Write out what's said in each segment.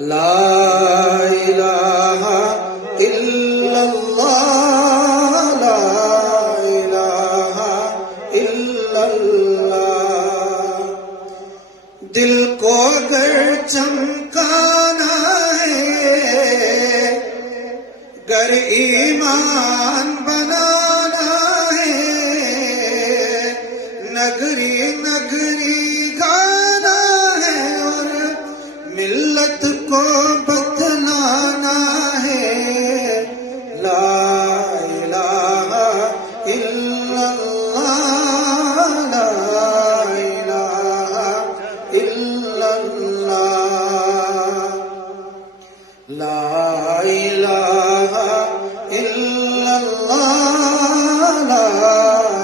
لا الہ الا اللہ لا الہ الا اللہ دل کو اگر چمکانا ہے گر ایمان بنانا ہے نگری نگری گانا ہے اور ملت کو بتلانا ہے لا الہ الا اللہ لا الہ الا اللہ لا الہ الا اللہ لا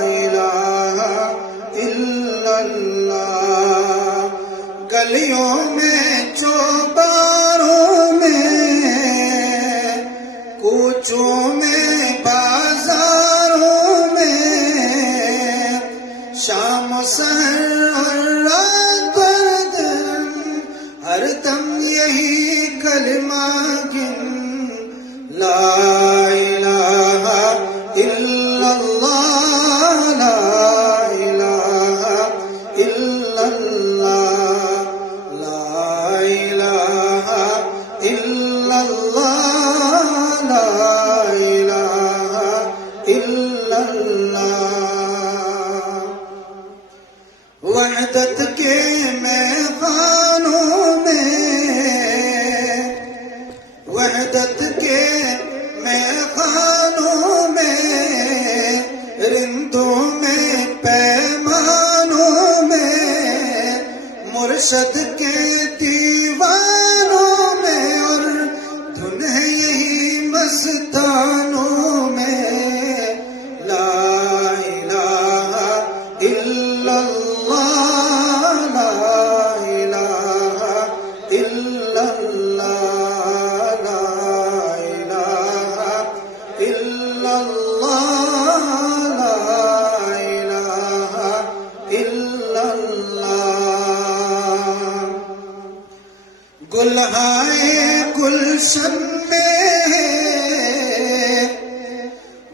الہ الا اللہ گلیوں میں چوباروں میں کوچوں میں بازاروں میں شام و سحر اور رات بھر دن ہر دم یہی کلمہ گن لا الہ الا اللہ لا الہ الا اللہ لا الہ الا اللہ لا الہ الا اللہ وحدت کے میخانوں میں وحدت کے میخانوں میں رندوں میں پیمانوں میں مرشد کے دیوانوں میں اور دھن ہے یہی مستانوں میں لا الہ الا اللہ لا الہ الا اللہ لا الہ الا اللہ لا الہ الا اللہ گلہائے گلشن میں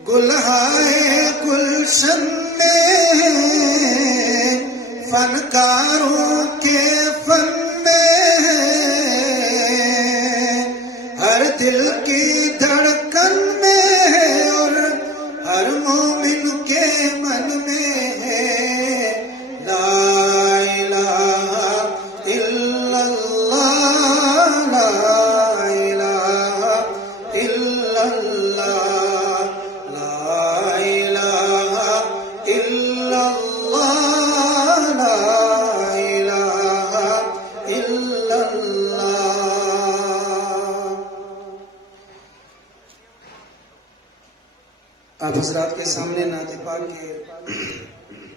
گلہائے گلشن میں فنکاروں کے فن میں ہر دل کی دھڑکن میں ہے اور ہر مومن کے من میں ہے لا الہ الا اللہ لا الہ الا اللہ لا الہ الا اللہ لا الہ الا اللہ آپ حضرات کے سامنے نعت پاک کے